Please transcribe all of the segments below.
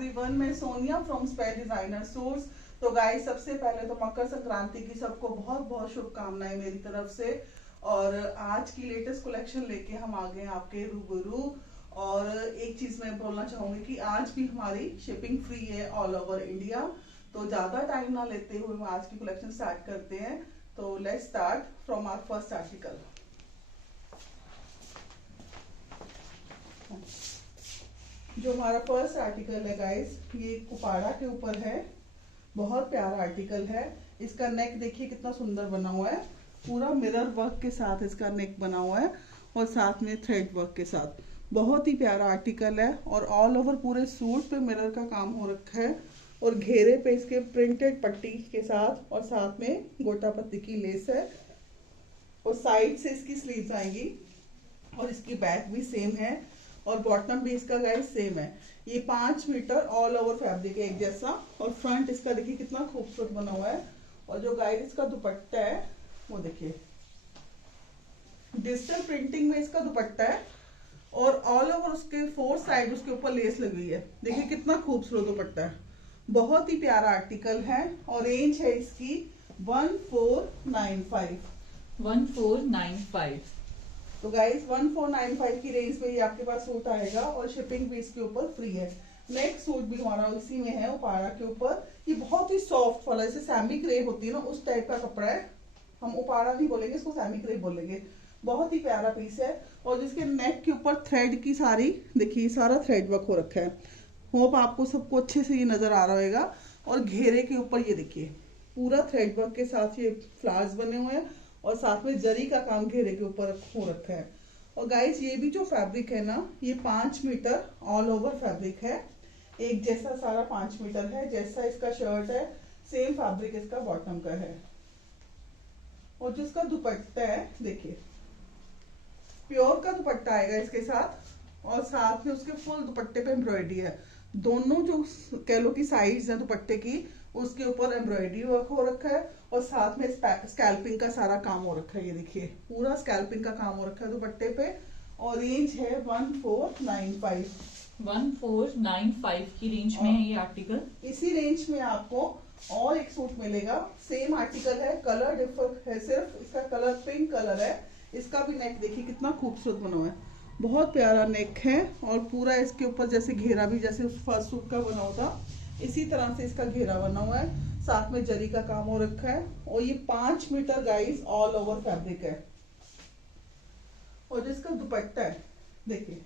Everyone, मैं Sonia from spare designer suits. तो guys, सबसे पहले तो मकर संक्रांति की सबको बहुत बहुत शुभकामनाएं मेरी तरफ से। और आज की लेटेस्ट कलेक्शन लेके हम आ गए आपके रूबरू। और एक चीज मैं बोलना चाहूंगी कि आज भी हमारी शिपिंग फ्री है ऑल ओवर इंडिया। तो ज्यादा टाइम ना लेते हुए हम आज की कलेक्शन स्टार्ट करते हैं। तो let's start from our first article. जो हमारा फर्स्ट आर्टिकल है गाइस, ये कुपाड़ा के ऊपर है। बहुत प्यारा आर्टिकल है। इसका नेक देखिए कितना सुंदर बना हुआ है। पूरा मिरर वर्क के साथ इसका नेक बना हुआ है और साथ में थ्रेड वर्क के साथ। बहुत ही प्यारा आर्टिकल है और ऑल ओवर पूरे सूट पे मिरर का काम हो रखा है और घेरे पे इसके प्रिंटेड पट्टी के साथ और साथ में गोटा पत्ती की लेस है और साइड से इसकी स्लीव्स आएंगी और इसकी बैक भी सेम है और बॉटम भी इसका गाइस सेम है। ये 5 मीटर ऑल ओवर फैब्रिक है एक जैसा। और फ्रंट इसका देखिए कितना खूबसूरत बना हुआ है। और जो गाइस इसका दुपट्टा है वो देखिए डिजिटल प्रिंटिंग में इसका दुपट्टा है और ऑल ओवर उसके 4 साइड उसके ऊपर लेस लगी हुई है। देखिए कितना खूबसूरत दुपट्टा है। बहुत ही प्यारा आर्टिकल है और रेंज है इसकी 1495। 1495। तो गाइस 1495 की रेंज में ये आपके पास सूट आएगा और शिपिंग भी इसके ऊपर फ्री है। नेक्स्ट सूट भी हमारा इसी में है उपाड़ा के ऊपर। ये बहुत ही सॉफ्ट वाला, जैसे सैमी क्रेप होती है ना उस टाइप का कपड़ा है। हम उपाड़ा नहीं बोलेंगे, इसको सैमी क्रेप बोलेंगे। बहुत ही प्यारा पीस है और जिसके नेक के ऊपर थ्रेड की सारी देखिए सारा थ्रेड वर्क हो रखा है। होप आपको सबको अच्छे से ये नजर आ रहा होगा। और घेरे के ऊपर ये देखिए पूरा थ्रेड वर्क के साथ ये फ्लावर्स बने हुए हैं और साथ में जरी का काम घेरे के ऊपर हो रखा है। और गाइस ये भी जो फैब्रिक है ना, ये 5 मीटर ऑल ओवर फैब्रिक है। एक जैसा सारा 5 मीटर है। जैसा इसका शर्ट है सेम फैब्रिक इसका बॉटम का है। और जो इसका दुपट्टा है देखिए प्योर का दुपट्टा आएगा इसके साथ और साथ में उसके फुल दुपट्टे पे एम्ब्रॉयडरी है। दोनों जो कह लो की साइड्स है दुपट्टे की उसके ऊपर एम्ब्रॉयडरी वर्क हो रखा है और साथ में स्कैल्पिंग का सारा काम हो रखा है। ये देखिए पूरा स्कैल्पिंग का काम हो रखा है दुपट्टे पे। और रेंज है 1495। 1495 की रेंज में है ये आर्टिकल। इसी रेंज में आपको और एक सूट मिलेगा। सेम आर्टिकल है, कलर डिफर है, सिर्फ इसका कलर पिंक कलर है। इसका भी नेक देखिए कितना खूबसूरत बना हुआ है। बहुत प्यारा नेक है और पूरा इसके ऊपर जैसे घेरा भी जैसे उस फर्स्ट सूट का बना हुआ था इसी तरह से इसका घेरा बना हुआ है। साथ में जरी का काम हो रखा है और ये 5 metre guys all over fabric है। और जिसका दुपट्टा है देखिए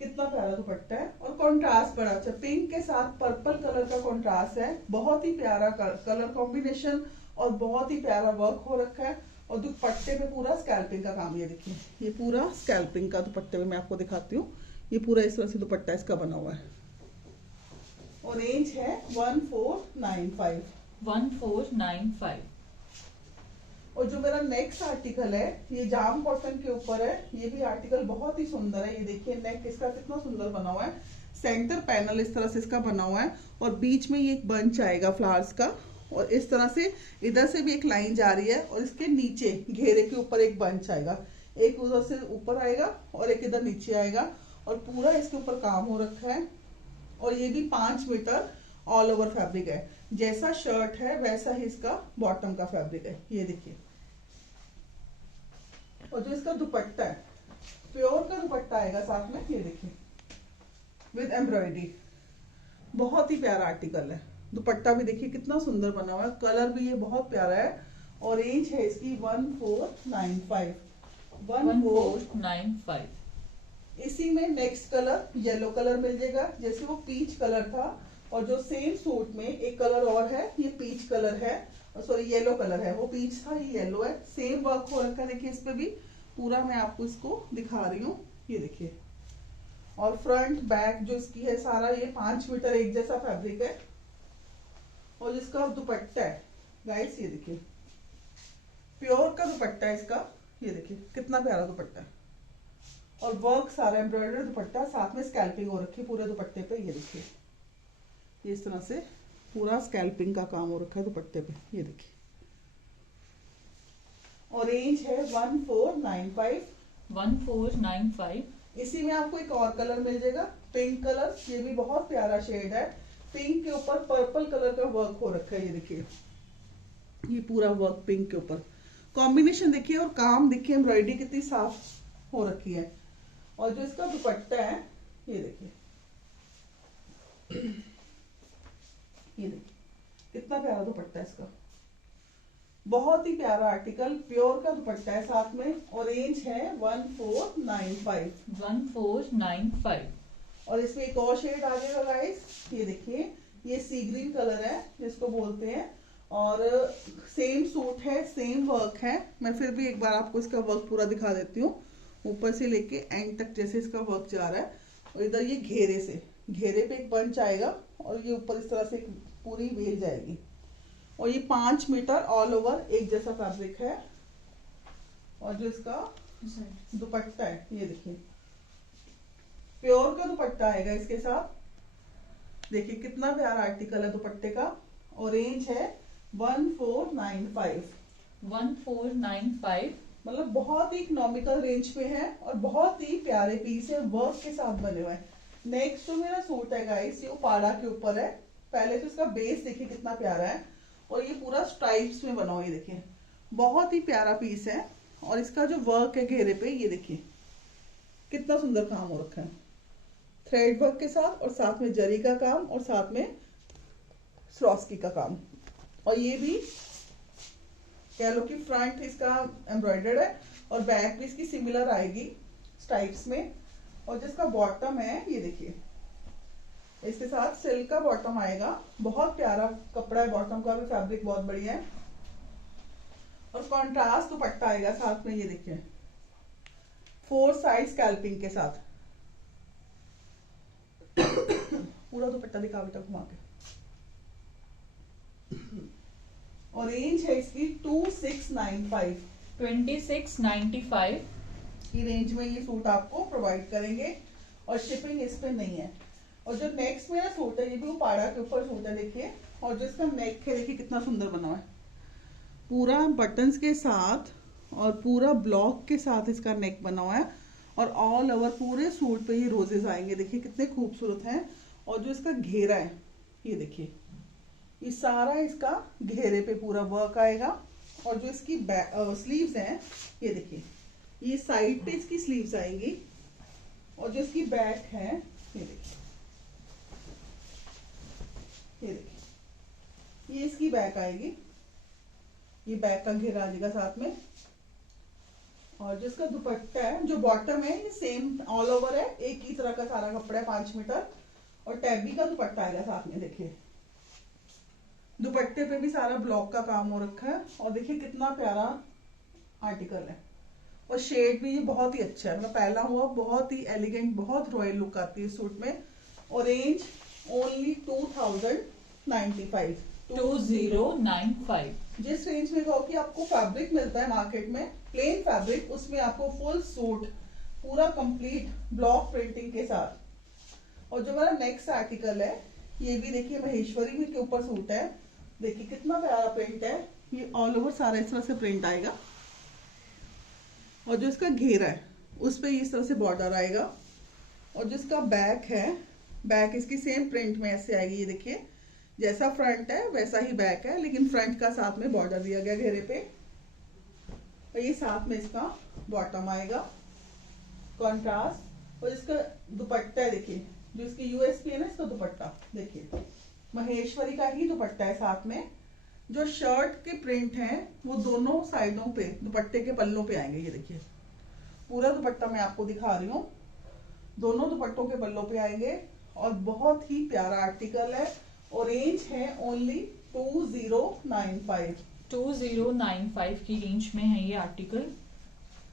कितना प्यारा दुपट्टा है और कॉन्ट्रास्ट बड़ा अच्छा, पिंक के साथ पर्पल कलर का कॉन्ट्रास्ट है। बहुत ही प्यारा कलर कॉम्बिनेशन और बहुत ही प्यारा वर्क हो रखा है। और दुपट्टे पे पूरा स्कैल्पिंग का काम, ये देखिए ये पूरा स्कैल्पिंग का दुपट्टे में मैं आपको दिखाती हूँ। ये पूरा इस तरह से दुपट्टा इसका बना हुआ है और रेंज है 1495। 1495। और जो मेरा नेक्स्ट आर्टिकल है ये जाम कॉटन के ऊपर है। ये भी आर्टिकल बहुत ही सुंदर है। ये देखिए नेक इसका कितना सुंदर बना हुआ है। सेंटर पैनल इस तरह से इसका बना हुआ है और बीच में ये एक बंच आएगा फ्लावर्स का और इस तरह से इधर से भी एक लाइन जा रही है और इसके नीचे घेरे के ऊपर एक बंच आएगा। एक उधर से ऊपर आएगा और एक इधर नीचे आएगा और पूरा इसके ऊपर काम हो रखा है। और ये भी 5 मीटर ऑल ओवर फैब्रिक है। जैसा शर्ट है वैसा ही इसका बॉटम का फैब्रिक है। ये देखिए और जो इसका दुपट्टा है प्योर का दुपट्टा आएगा साथ में, ये देखिए विद एम्ब्रॉयडरी। बहुत ही प्यारा आर्टिकल है। दुपट्टा भी देखिए कितना सुंदर बना हुआ है। कलर भी ये बहुत प्यारा है और रेंज है इसकी 1495। 1495। इसी में नेक्स्ट कलर येलो कलर मिल जाएगा। जैसे वो पीच कलर था और जो सेम सूट में एक कलर और है, ये पीच कलर है, सॉरी येलो कलर है। वो पीच था, ये येलो है। सेम वर्क हो रखा है देखिए इस पे भी पूरा। मैं आपको इसको दिखा रही हूँ, ये देखिए। और फ्रंट बैक जो इसकी है सारा ये 5 मीटर एक जैसा फैब्रिक है। और जिसका दुपट्टा है गाइस ये देखिए प्योर का दुपट्टा है इसका। ये देखिए कितना प्यारा दुपट्टा है और वर्क सारा एम्ब्रॉयडरी दुपट्टा, साथ में स्कैल्पिंग हो रखी है पूरे दुपट्टे पे। ये देखिए ये इस तरह से पूरा स्कैल्पिंग का काम हो रखा है दुपट्टे पे, ये देखिए। और रेंज है 1495। 1495। इसी में आपको एक और कलर मिल जाएगा, पिंक कलर, ये भी बहुत प्यारा शेड है। पिंक के ऊपर पर्पल कलर का वर्क हो रखा है, ये देखिए, ये पूरा वर्क पिंक के ऊपर, कॉम्बिनेशन देखिए, और काम देखिए, एम्ब्रॉयडरी कितनी साफ हो रखी है। और जो इसका दुपट्टा है, ये देखिए, ये देखिए कितना प्यारा दुपट्टा है इसका, बहुत ही प्यारा आर्टिकल, प्योर का दुपट्टा है साथ में, और रेंज है 1495। 1495। और इसमें एक और शेड आ जाएगा गाइस, ये देखिए, ये सी ग्रीन कलर है जिसको बोलते हैं, और सेम सूट है, सेम वर्क है। मैं फिर भी एक बार आपको इसका वर्क पूरा दिखा देती हूँ, ऊपर से लेके एंड तक जैसे इसका वर्क जा रहा है। और इधर ये घेरे से, घेरे पे एक बंच आएगा, और ये ऊपर इस तरह से पूरी वेल जाएगी, और ये 5 मीटर ऑल ओवर एक जैसा फैब्रिक है। और जो इसका दुपट्टा है, ये देखिए, प्योर का दुपट्टा आएगा इसके साथ। देखिए कितना प्यारा आर्टिकल है दुपट्टे का, और रेंज है 1495। 1495, मतलब बहुत ही इकोनॉमिकल रेंज पे है, और बहुत ही प्यारे पीस है, वर्क के साथ बने हुए हैं। नेक्स्ट जो मेरा सूट है गाइस, ये उपाड़ा के ऊपर है। पहले तो इसका बेस देखिए कितना प्यारा है, और ये पूरा स्ट्राइप्स में बना हुआ, ये देखिए बहुत ही प्यारा पीस है। और इसका जो वर्क है घेरे पे, ये देखिए कितना सुंदर काम हो रखा है, थ्रेड वर्क के साथ, और साथ में जरी का काम, और साथ में स्वरॉस्की का काम। और ये भी कह लो कि फ्रंट इसका एम्ब्रॉयडर्ड है, और बैक भी इसकी सिमिलर आएगी स्ट्राइप्स में। और जिसका बॉटम है, ये देखिए, इसके साथ सिल्क का बॉटम आएगा, बहुत प्यारा कपड़ा है, बॉटम का भी फैब्रिक बहुत बढ़िया है। और कॉन्ट्रास्ट दुपट्टा आएगा साथ में, ये देखिए 4 साइड स्कैल्पिंग के साथ। पूरा दुपट्टा दिखा बेटा घुमा के। और रेंज है इसकी 2695। 2695 की रेंज में ये सूट आपको प्रोवाइड करेंगे, और शिपिंग इस पे नहीं है। और जो नेक्स्ट मेरा सूट है, ये भी उपाड़ा के ऊपर सूट है, देखिए, और जो इसका नेक है देखिए कितना सुंदर बना हुआ है, पूरा बटन्स के साथ और पूरा ब्लॉक के साथ इसका नेक बना हुआ है। और ऑल ओवर पूरे सूट पे ये रोजेस आएंगे, देखिए कितने खूबसूरत हैं। और जो इसका घेरा है, ये देखिए, ये सारा इसका घेरे पे पूरा वर्क आएगा। और जो इसकी स्लीव्स हैं, ये देखिए, ये साइड पे इसकी स्लीव्स आएंगी। और जो इसकी बैक है, ये देखिए, ये देखिए, ये इसकी बैक आएगी, ये बैक का घेरा आ जाएगा साथ में। और जो इसका दुपट्टा है, जो बॉटम है, ये सेम ऑल ओवर है, एक ही तरह का सारा कपड़ा है, 5 मीटर। और टैबी का दुपट्टा आएगा साथ में, देखिए दुपट्टे पे भी सारा ब्लॉक का काम हो रखा है। और देखिए कितना प्यारा आर्टिकल है, और शेड भी ये बहुत ही अच्छा है, मतलब पहला हुआ बहुत ही एलिगेंट, बहुत रॉयल लुक आती है सूट में। और रेंज ओनली 2095। 2095। जिस रेंज में कहो कि आपको फैब्रिक मिलता है मार्केट में प्लेन फैब्रिक, उसमें आपको फुल सूट पूरा कंप्लीट ब्लॉक प्रिंटिंग के साथ। और जो मेरा नेक्स्ट आर्टिकल है, ये भी देखिए महेश्वरी में के ऊपर सूट है, देखिए कितना प्यारा प्रिंट है, ये ऑल ओवर सारा इस तरह से प्रिंट आएगा। और जो इसका घेरा है, उस पे इस तरह से बॉर्डर आएगा। और जिसका बैक है, बैक इसकी सेम प्रिंट में ऐसे आएगी, ये देखिए जैसा फ्रंट है वैसा ही बैक है, लेकिन फ्रंट का साथ में बॉर्डर दिया गया घेरे पे। और ये साथ में इसका बॉटम आएगा कॉन्ट्रास्ट। और इसका दुपट्टा है, देखिए जो इसकी यूएसपी है ना, इसका दुपट्टा देखिए महेश्वरी का ही दुपट्टा है साथ में। जो शर्ट के प्रिंट हैं वो दोनों साइडों पे दुपट्टे के पल्लों पे आएंगे, ये देखिए पूरा दुपट्टा मैं आपको दिखा रही हूँ, दोनों दुपट्टों के पल्लों पे आएंगे। और बहुत ही प्यारा आर्टिकल है, और रेंज है ओनली 2095। 2095 की रेंज में है ये आर्टिकल।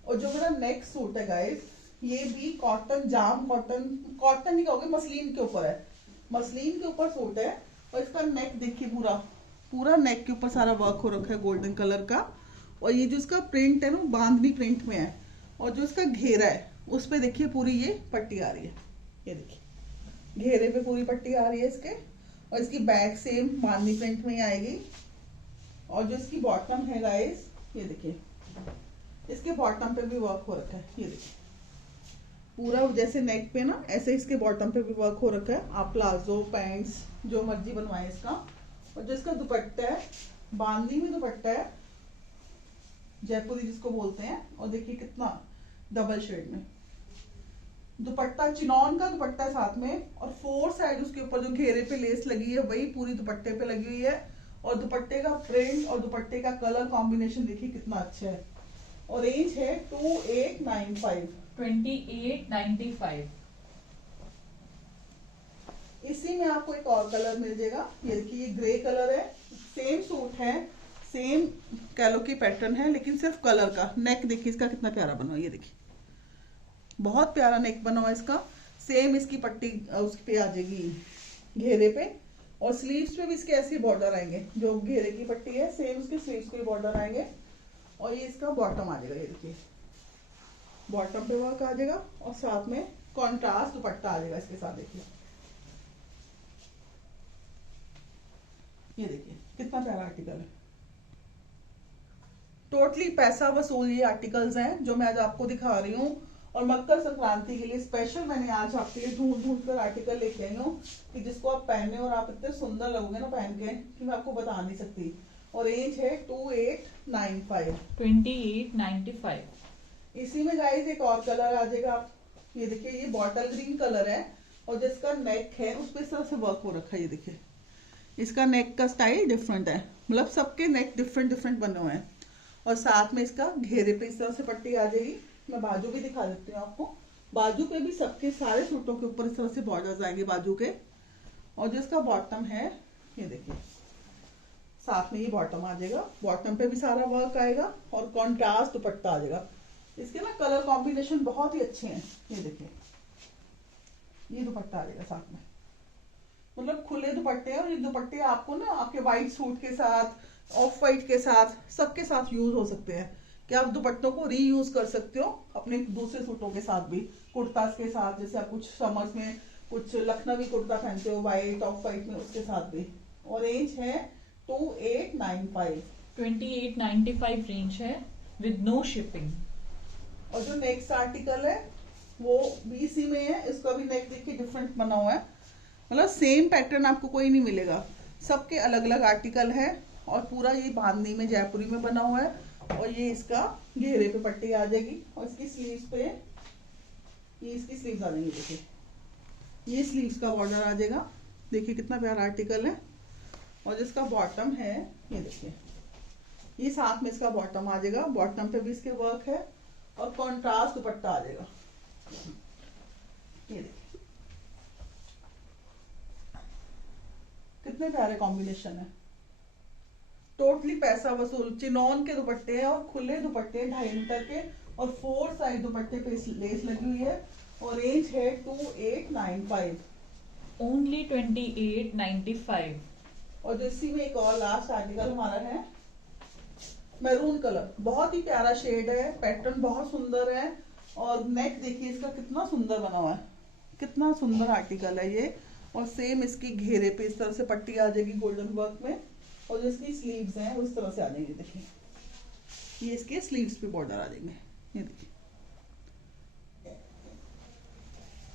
और जो मेरा नेक्स्ट सूट है गाइस, ये भी कॉटन, जाम कॉटन, कॉटन नहीं कहोगे, मसलिन के ऊपर है, मसलिन के ऊपर सूट है। और इसका नेक देखिए, पूरा पूरा नेक के ऊपर सारा वर्क हो रखा है गोल्डन कलर का। और ये जो इसका प्रिंट है ना, बांधनी प्रिंट में है। और जो इसका घेरा है, उस पे देखिए पूरी ये पट्टी आ रही है, ये देखिए घेरे पे पूरी पट्टी आ रही है इसके। और इसकी बैक सेम बांधनी प्रिंट में ही आएगी। और जो इसकी बॉटम है गाइस, ये देखिए इसके बॉटम पे भी वर्क हो रखा है, ये देखिए पूरा जैसे नेक पे ना, ऐसे इसके बॉटम पे भी वर्क हो रखा है। आप प्लाजो पैंट्स जो मर्जी बनवाए इसका। और जो इसका दुपट्टा है, बांधनी में दुपट्टा है, जयपुरी जिसको बोलते हैं। और देखिए कितना डबल शेड में दुपट्टा, चिनॉन का दुपट्टा है साथ में। और 4 साइड उसके ऊपर जो घेरे पे लेस लगी है वही पूरी दुपट्टे पे लगी हुई है। और दुपट्टे का प्रिंट और दुपट्टे का कलर कॉम्बिनेशन देखिए कितना अच्छा है। और रेंज है 2895। 2895। इसी में आपको एक और कलर मिल जाएगा, ये देखिए ये ग्रे कलर है। सेम सूट है, सेम कैलो की पैटर्न है, लेकिन सिर्फ कलर का। नेक देखिए इसका कितना प्यारा बना हुआ है, ये देखिए बहुत प्यारा नेक बना हुआ है इसका। सेम इसकी पट्टी उस पे आ जाएगी घेरे पे। और स्लीव्स पे भी इसके ऐसे बॉर्डर आएंगे, जो घेरे की पट्टी है सेम उसके स्लीव्स पे बॉर्डर आएंगे। और ये इसका बॉटम आ जाएगा, ये देखिए बॉटम पे वर्क आ जाएगा। और साथ में कॉन्ट्रास्ट दुपट्टा आ जाएगा इसके साथ। देखिए ये देखिए कितना प्यारा आर्टिकल है। टोटली पैसा वसूल ये आर्टिकल्स हैं जो मैं आज आपको दिखा रही हूँ। और मकर संक्रांति के लिए स्पेशल मैंने आज आपके लिए ढूंढ ढूंढ कर आर्टिकल लेके आई हूँ कि जिसको आप पहने और आप इतने सुंदर लगोगे ना पहन के कि मैं आपको बता नहीं सकती। और रेंज है 2895। 2895। इसी में गाइस एक और कलर आ जाएगा। आप ये देखिए ये बॉटल ग्रीन कलर है। और जिसका नेक है उस पर इस तरह से वर्क हो रखा है। ये देखिए इसका नेक का स्टाइल डिफरेंट है, मतलब सबके नेक डिफरेंट डिफरेंट बने हुए हैं। और साथ में इसका घेरे पे इस तरह से पट्टी आ जाएगी। मैं बाजू भी दिखा देती हूँ आपको। बाजू पे भी सबके सारे सूटों के ऊपर इस तरह से बॉर्डर्स आएंगे बाजू के। और जो इसका बॉटम है ये देखिए साथ में ये बॉटम आ जाएगा। बॉटम पे भी सारा वर्क आएगा और कॉन्ट्रास्ट दुपट्टा आ जाएगा। इसके ना कलर कॉम्बिनेशन बहुत ही अच्छे हैं। ये देखिए ये दुपट्टा आ जाएगा साथ में, मतलब खुले दुपट्टे हैं। और ये दुपट्टे आपको ना आपके व्हाइट सूट के साथ, ऑफ व्हाइट के साथ, सबके साथ यूज हो सकते हैं। कि आप दुपट्टों को रीयूज कर सकते हो अपने दूसरे सूटों के साथ भी, कुर्तास के साथ। जैसे आप कुछ समर्स में कुछ लखनवी कुर्ता पहनते हो व्हाइट ऑफ व्हाइट में, उसके साथ भी। और रेंज है 2895। 2895 रेंज है विद नो शिपिंग। और जो नेक्स्ट आर्टिकल है वो बीसी में है। इसका भी नेक देखिए डिफरेंट बना हुआ है, मतलब सेम पैटर्न आपको कोई नहीं मिलेगा। सबके अलग अलग आर्टिकल है। और पूरा ये बांधनी में जयपुरी में बना हुआ है। और ये इसका घेरे पे पट्टी आ जाएगी। और इसकी स्लीव्स पे ये इसकी स्लीव्स आ जाएंगी। देखिए ये स्लीव्स का बॉर्डर आ जाएगा। देखिए कितना प्यारा आर्टिकल है। और जिसका बॉटम है ये देखिए ये साथ में इसका बॉटम आ जाएगा। बॉटम पे भी इसके वर्क है और कॉन्ट्रास्ट दुपट्टा आ जाएगा। ये देखिए कितने प्यारे कॉम्बिनेशन है। टोटली पैसा वसूल। चिनॉन के दुपट्टे हैं और खुले दुपट्टे 2.5 मीटर के। और 4 साइड दुपट्टे पे लेस लगी हुई है। और रेंज है 2895। ओनली 2895। और जो इसी में एक और लास्ट आर्टिकल हमारा है मैरून कलर। बहुत ही प्यारा शेड है, पैटर्न बहुत सुंदर है। और नेक देखिए इसका कितना सुंदर बना हुआ है, कितना सुंदर आर्टिकल है ये। और सेम इसकी घेरे पे इस तरह से पट्टी आ जाएगी गोल्डन वर्क में। और जो इसकी स्लीव्स हैं वो इस तरह से आ जाएंगी। देखिए ये इसके स्लीव्स पे बॉर्डर आ जाएंगे। ये देखिए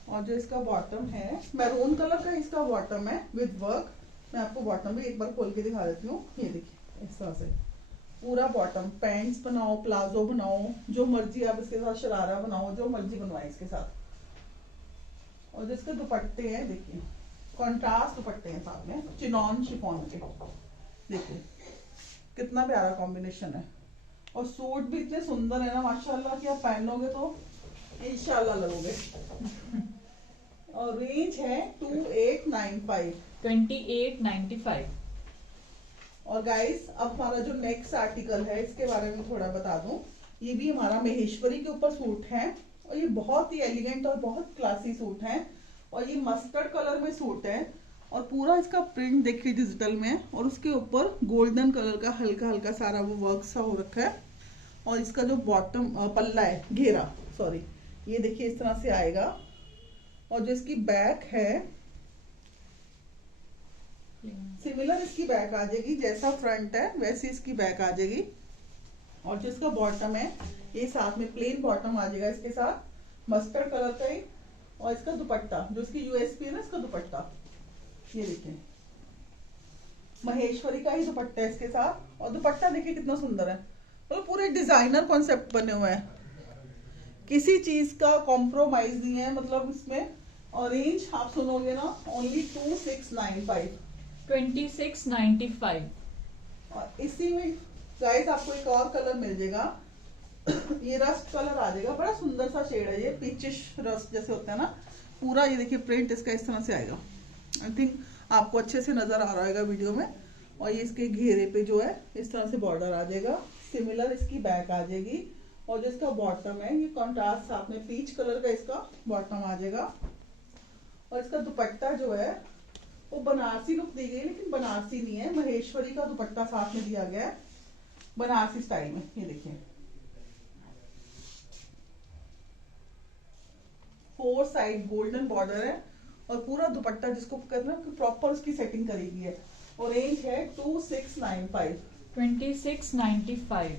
और जो इसका बॉटम है मैरून कलर का इसका बॉटम है विद वर्क। मैं आपको बॉटम भी एक बार खोल के दिखा देती हूँ। ये देखिए इस तरह से पूरा बॉटम। पैंट्स बनाओ, प्लाजो बनाओ, जो मर्जी आप इसके साथ शरारा बनाओ, जो मर्जी बनवाए इसके साथ। और जिसके दुपट्टे हैं देखिए कॉन्ट्रास्ट दुपट्टे हैं साथ में, चिनॉन शिफॉन के। देखिए कितना प्यारा कॉम्बिनेशन है। और सूट भी इतने सुंदर है ना माशाल्लाह कि आप पहनोगे तो इंशाल्लाह लगोगे। और रेंज है 2895। 2895। और गाइस अब हमारा जो नेक्स्ट आर्टिकल है इसके बारे में थोड़ा बता दूं। ये भी हमारा महेश्वरी के ऊपर सूट है। और ये बहुत ही एलिगेंट और बहुत क्लासी सूट है। और ये मस्टर्ड कलर में सूट है। और पूरा इसका प्रिंट देखिए डिजिटल में। और उसके ऊपर गोल्डन कलर का हल्का हल्का सारा वो वर्क सा हो रखा है। और इसका जो बॉटम पल्ला है, घेरा सॉरी, ये देखिए इस तरह से आएगा। और जो इसकी बैक है सिमिलर इसकी बैक आ जाएगी, जैसा फ्रंट है वैसी इसकी बैक आ जाएगी। और जो इसका बॉटम है ये साथ में प्लेन बॉटम आ जाएगा इसके साथ। मस्टर्ड कलर का ही। और इसका दुपट्टा जो इसकी यूएसपी है ना, इसका दुपट्टा ये देखिए, महेश्वरी का ही दुपट्टा है इसके साथ। और दुपट्टा देखिए कितना सुंदर है, मतलब पूरे डिजाइनर कॉन्सेप्ट बने हुए हैं, किसी चीज का कॉम्प्रोमाइज नहीं है मतलब इसमें। और रेंज आप सुनोगे ना, ओनली 2695। 2695। और इसी में गाइस आपको एक और कलर मिल जाएगा, ये रस्ट कलर आ जाएगा, बड़ा सुंदर सा शेड है ये, पीचिश रस्ट जैसे होता है ना पूरा। ये देखिए प्रिंट इसका इस तरह से आएगा, आई थिंक आपको अच्छे से नजर आ रहा होगा वीडियो में। और ये इसके घेरे पे जो है इस तरह से बॉर्डर आ जाएगा, सिमिलर इसकी बैक आ जाएगी। और जो इसका बॉटम है ये कॉन्ट्रास्ट साथ में पीच कलर का इसका बॉटम आ जाएगा। और इसका दुपट्टा जो है वो बनारसी लुक दी गई, लेकिन बनारसी नहीं है, महेश्वरी का दुपट्टा साथ में दिया गया है बनारसी स्टाइल में। ये देखिए 4 साइड गोल्डन बॉर्डर है और पूरा दुपट्टा जिसको करना है प्रॉपर उसकी सेटिंग करेगी है। और रेंज है 2695। 2695।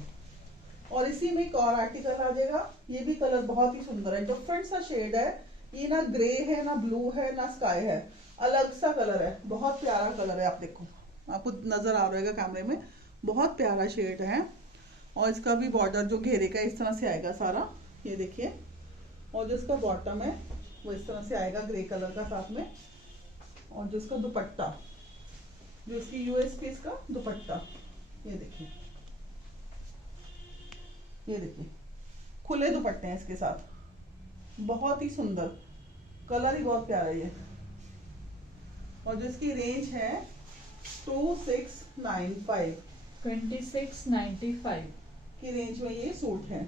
और इसी में एक और आर्टिकल आ जाएगा, ये भी कलर बहुत ही सुंदर है, डिफरेंट सा शेड है ये, ना ग्रे है ना ब्लू है ना स्काई है, अलग सा कलर है, बहुत प्यारा कलर है। आप देखो, आपको नजर आ रहा है कैमरे में, बहुत प्यारा शेड है। और इसका भी बॉर्डर जो घेरे का इस तरह से आएगा सारा, ये देखिए। और जो इसका बॉटम है वो इस तरह से आएगा ग्रे कलर का साथ में। और जो इसका दुपट्टा, जो इसकी यूएसपी इसका दुपट्टा, ये देखिए, ये देखिए खुले दुपट्टे हैं इसके साथ, बहुत ही सुंदर कलर ही बहुत प्यारा है ये। और जो इसकी रेंज है 2695। 2695 की रेंज में ये सूट है।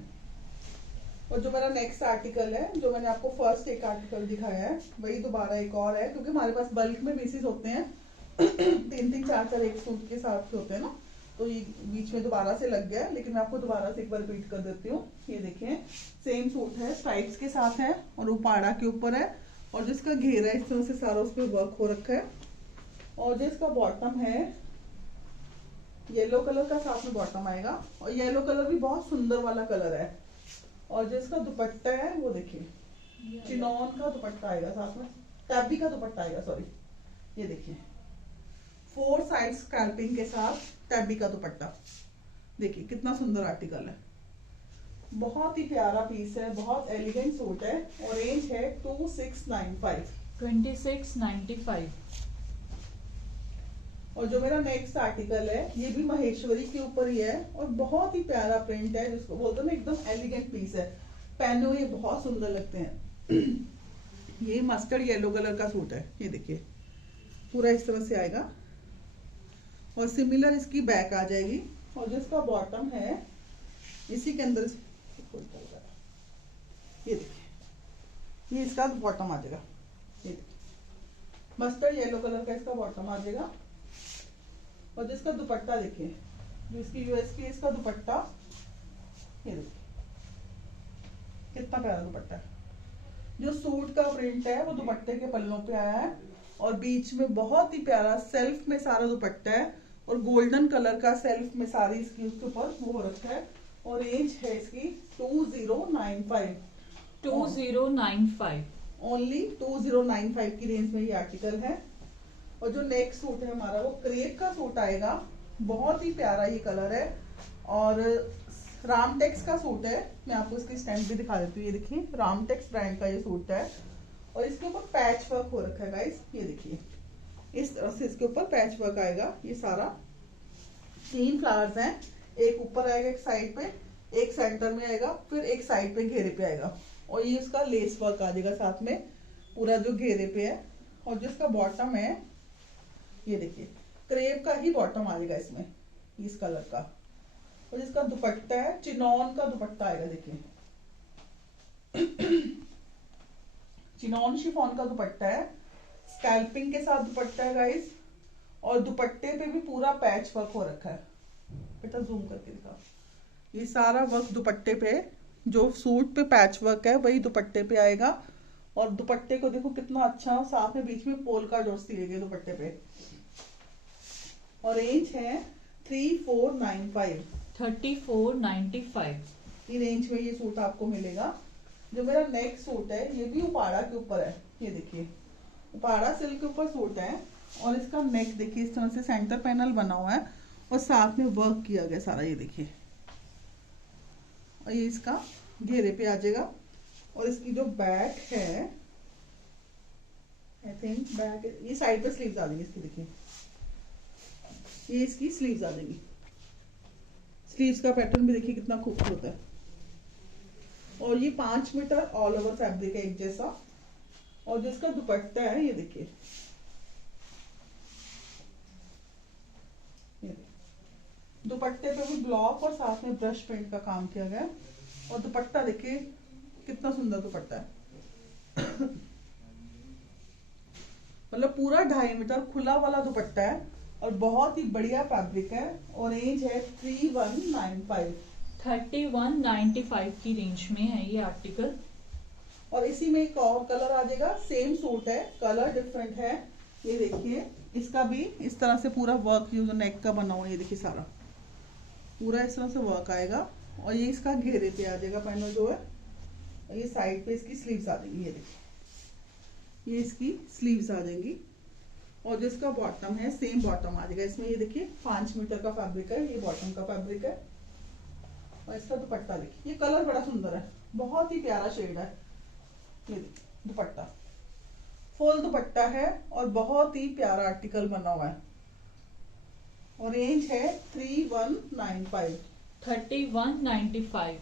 और जो मेरा नेक्स्ट आर्टिकल है, जो मैंने आपको फर्स्ट एक आर्टिकल दिखाया है, वही दोबारा एक और है, क्योंकि हमारे पास बल्क में पीसेस होते हैं 3-3 4-4 एक सूट के साथ होते हैं ना, तो ये बीच में दोबारा से लग गया है, लेकिन मैं आपको दोबारा से एक बार रिपीट कर देती हूँ। ये देखिए सेम सूट है, स्ट्राइप्स के साथ है और उपाड़ा के ऊपर है। और जिसका घेरा इस तरह से सारा उस पर वर्क हो रखा है। और जो इसका बॉटम है येलो कलर का साथ में बॉटम आएगा, और येलो कलर भी बहुत सुंदर वाला कलर है। और जो इसका दुपट्टा है वो देखिए चिनॉन का दुपट्टा आएगा साथ में, टैबी का दुपट्टा आएगा, सॉरी। ये देखिए 4 साइड स्कैल्पिंग के साथ टैबी का दुपट्टा, देखिए कितना सुंदर आर्टिकल है, बहुत ही प्यारा पीस है, बहुत एलिगेंट सूट है। और रेंज है 2695। 2695। और जो मेरा नेक्स्ट आर्टिकल है ये भी महेश्वरी के ऊपर ही है, और बहुत ही प्यारा प्रिंट है, जिसको बोलते हैं ना एकदम एलिगेंट पीस है, पहने हुए बहुत सुंदर लगते हैं। ये मस्टर्ड येलो कलर का सूट है, ये देखिए पूरा इस तरह से आएगा। और सिमिलर इसकी बैक आ जाएगी। और जो इसका बॉटम है इसी के अंदर, ये देखिए ये इसका बॉटम आ जाएगा, ये देखिए मस्टर्ड येलो कलर का इसका बॉटम आ जाएगा। और जिसका दुपट्टा देखिए, जो इसकी यूएसपी है इसका दुपट्टा, ये देखिए कितना प्यारा दुपट्टा है। जो सूट का प्रिंट है वो दुपट्टे के पल्लों पे आया है, और बीच में बहुत ही प्यारा सेल्फ में सारा दुपट्टा है, और गोल्डन कलर का सेल्फ में सारी इसकी उसके ऊपर वो हो रखा है। और रेंज है इसकी 2095। 2095। ओनली 2095 की रेंज में ये आर्टिकल है। और जो नेक्स्ट सूट है हमारा वो क्रेप का सूट आएगा, बहुत ही प्यारा ये कलर है, और रामटेक्स का सूट है। मैं आपको इसकी स्टैम्प भी दिखा देती हूँ, ये देखिए रामटेक्स ब्रांड का ये सूट है, और इसके ऊपर पैच वर्क हो रखा है गाइस, ये देखिए इस तरह से इसके ऊपर पैच वर्क आएगा। ये सारा 3 फ्लावर्स हैं, एक ऊपर आएगा एक साइड पे, एक सेंटर में आएगा, फिर एक साइड पे घेरे पे आएगा। और ये इसका लेस वर्क आ जाएगा साथ में पूरा जो घेरे पे है। और जो इसका बॉटम है ये देखिए क्रेप का ही बॉटम आ जाएगा इसमें, इस कलर का। और जिसका दुपट्टा है चिनॉन का दुपट्टा आएगा, देखिए चिनॉन शिफॉन का दुपट्टा है, स्कैल्पिंग के साथ दुपट्टा है गाइस। और दुपट्टे पे भी पूरा पैच वर्क हो रखा है, बेटा जूम करके दिखा, ये सारा वर्क दुपट्टे पे, जो सूट पे पैच वर्क है वही दुपट्टे पे आएगा। और दुपट्टे को देखो कितना अच्छा, साथ में बीच में पोलका डॉट्स दिए गए दुपट्टे पे। और रेंज है 3495। 3495 की रेंज में ये सूट आपको मिलेगा। जो मेरा नेक्स्ट सूट है ये भी उपाड़ा के ऊपर है, ये देखिए उपाड़ा सिल्क के ऊपर सूट है। और इसका नेक देखिए इस तरह से सेंटर पैनल बना हुआ है और साथ में वर्क किया गया सारा, ये देखिए। और ये इसका घेरे पे आ जाएगा। और इसकी जो बैक है, आई थिंक बैक, ये साइड पे स्लीव्स आ जाएंगी इसकी, देखिए ये इसकी स्लीव्स आ जाएंगी। स्लीव्स का पैटर्न भी देखिए कितना खूबसूरत है। और ये 5 मीटर ऑल ओवर फैब्रिक है एक जैसा। और जो इसका दुपट्टा है ये देखिए, दुपट्टे पे भी ब्लॉक और साथ में ब्रश पेंट का काम किया गया है। और दुपट्टा देखिए कितना सुंदर दुपट्टा है। मतलब पूरा 2.5 मीटर खुला वाला दुपट्टा है और बहुत ही बढ़िया फैब्रिक है। और रेंज है 3195। 3195 की रेंज में है ये आर्टिकल। और इसी में एक और कलर आ जाएगा, सेम सूट है कलर डिफरेंट है। ये देखिए इसका भी इस तरह से पूरा वर्क, जो नेक का बना हुआ है ये देखिए सारा पूरा इस तरह से वर्क आएगा। और ये इसका घेरे पे आ जाएगा पैनल जो है। और ये साइड पे इसकी स्लीव्स आ जाएंगी, ये देखिए ये इसकी स्लीव्स आ जाएंगी। और जो इसका बॉटम है सेम बॉटम आ जाएगा इसमें, ये देखिए 5 मीटर का फैब्रिक है, ये बॉटम का फैब्रिक है। और इसका दुपट्टा देखिए, ये कलर बड़ा सुंदर है, बहुत ही प्यारा शेड है। ये देखिए दुपट्टा फुल दुपट्टा है और बहुत ही प्यारा आर्टिकल बना हुआ है। और रेंज है 3195। 3195।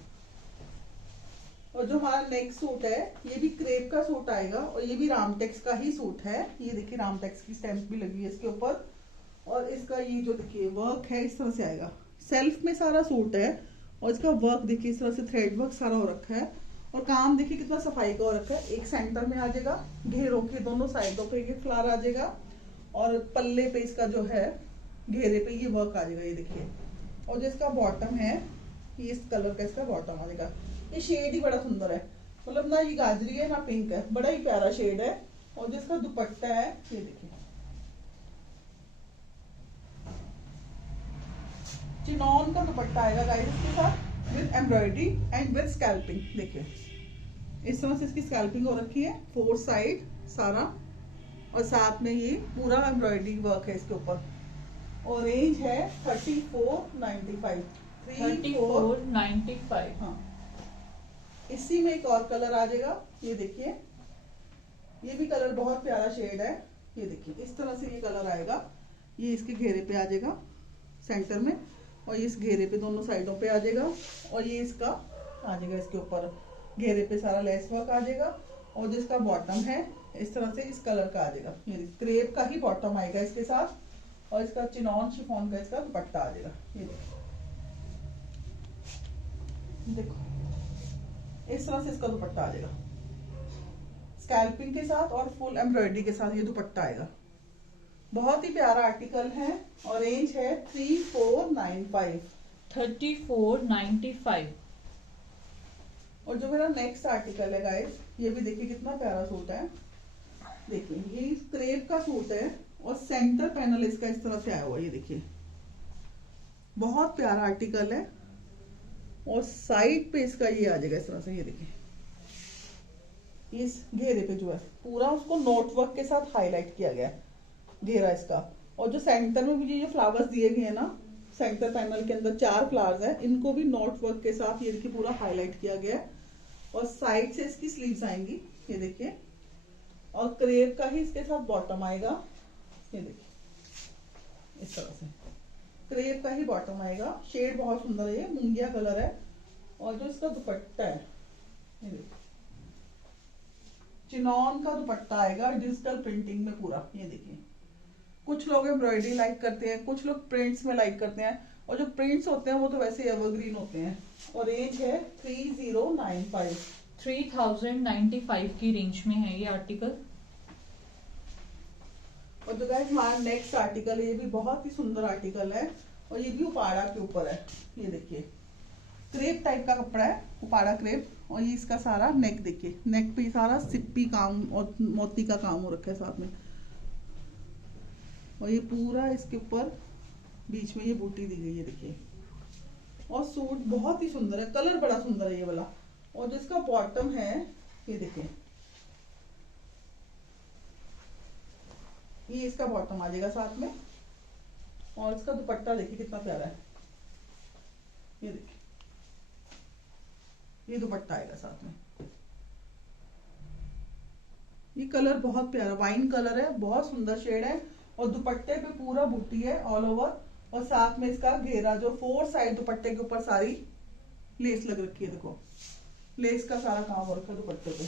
और जो हमारा नेक्स्ट सूट है ये भी क्रेप का सूट आएगा और ये भी रामटेक्स का ही सूट है। ये देखिए रामटेक्स की स्टैम्प भी लगी है इसके ऊपर। और इसका ये जो देखिए वर्क है इस तरह से आएगा, सेल्फ में सारा सूट है। और इसका वर्क देखिए इस तरह से थ्रेड वर्क सारा हो रखा है। और काम देखिए कितना सफाई का हो रखा है। एक सेंटर में आ जाएगा, घेरों के दोनों साइडों पे ये फ्लावर आ जाएगा। और पल्ले पे इसका जो है घेरे पे ये वर्क आ जाएगा, ये देखिए। और जो इसका बॉटम है ये इस कलर का इसका बॉटम आ जाएगा। ये शेड ही बड़ा सुंदर है, मतलब ना ये गाजरी है ना पिंक है, बड़ा ही प्यारा शेड है। और जो इसका दुपट्टा है ये देखिए चिनॉन का दुपट्टा आएगा गाइस इसके साथ with embroidery and with scalloping. देखिए इस तरह से इसकी स्कैल्पिंग हो रखी है 4 साइड सारा। और साथ में ये पूरा एम्ब्रॉयडरी वर्क है इसके ऊपर। और रेंज है 3495। 3495। हाँ, इसी में एक और कलर आ जाएगा, ये देखिए ये भी कलर बहुत प्यारा शेड है। ये देखिए इस तरह से ये कलर आएगा, ये इसके घेरे पे आ जाएगा सेंटर में। और ये इस घेरे पे दोनों साइडों पे आ जाएगा। और ये इसका आ जाएगा इसके ऊपर घेरे पे सारा लेस वर्क आ जाएगा। और जिसका बॉटम है इस तरह से इस कलर का आ जाएगा, ये क्रेप का ही बॉटम आएगा इसके साथ। और इसका चिनॉन शिफॉन का इसका दुपट्टा आ जाएगा। ये देखो इस तरह से इसका दुपट्टा आ जाएगा स्कैल्पिंग के साथ और फुल एम्ब्रॉयडरी के साथ ये दुपट्टा आएगा। बहुत ही प्यारा आर्टिकल है। और रेंज है 3495। 3495। और जो मेरा नेक्स्ट आर्टिकल है गाइस, ये भी देखिए कितना प्यारा सूट है। देखिए ये क्रेप का सूट है और सेंटर पैनल इसका इस तरह से आया हुआ है, ये देखिए बहुत प्यारा आर्टिकल है। और साइड पे इसका ये आ जाएगा इस तरह से, ये देखिए इस घेरे पे जो है पूरा उसको नोट वर्क के साथ हाईलाइट किया गया है घेरा इसका। और जो सेंटर में भी ये फ्लावर्स दिए गए हैं ना, सेंटर पैनल के अंदर 4 फ्लावर्स है, इनको भी नोट वर्क के साथ ये देखिए पूरा हाईलाइट किया गया है। और साइड से इसकी स्लीव्स आएंगी, ये देखिए। और क्रेप का ही इसके साथ बॉटम आएगा, ये देखिए इस तरह से क्रेप का ही बॉटम आएगा। शेड बहुत सुंदर है, ये मूंगिया कलर है। और जो इसका दुपट्टा है ये देखिए चिनॉन का दुपट्टा आएगा डिजिटल प्रिंटिंग में पूरा, ये देखिए। कुछ लोग एम्ब्रॉयडरी लाइक करते हैं, कुछ लोग प्रिंट्स में लाइक करते हैं। और जो प्रिंट्स होते हैं वो तो वैसे एवरग्रीन होते हैं। और रेंज है 3095। 3095 की रेंज में है ये आर्टिकल। और जो गाइस हमारा नेक्स्ट आर्टिकल है, ये भी बहुत ही सुंदर आर्टिकल है। और ये भी उपाड़ा के ऊपर है, ये देखिए क्रेप टाइप का कपड़ा है, उपाड़ा क्रेप। और ये इसका सारा नेक देखिए, नेक पे सारा सिप्पी काम और मोती का काम हो रखा है साथ में। और ये पूरा इसके ऊपर बीच में ये बूटी दी गई है, देखिए। और सूट बहुत ही सुंदर है, कलर बड़ा सुंदर है ये वाला। और जिसका बॉटम है ये देखिए, ये इसका बॉटम आ जाएगा साथ में। और इसका दुपट्टा देखिए कितना प्यारा है, ये देखिए, ये दुपट्टा आएगा साथ में। ये कलर बहुत प्यारा वाइन कलर है, बहुत सुंदर शेड है। और दुपट्टे पे पूरा बूटी है ऑल ओवर। और साथ में इसका घेरा, जो 4 साइड दुपट्टे के ऊपर सारी लेस लग रखी है, देखो लेस का सारा काम हो रखा है दुपट्टे पे।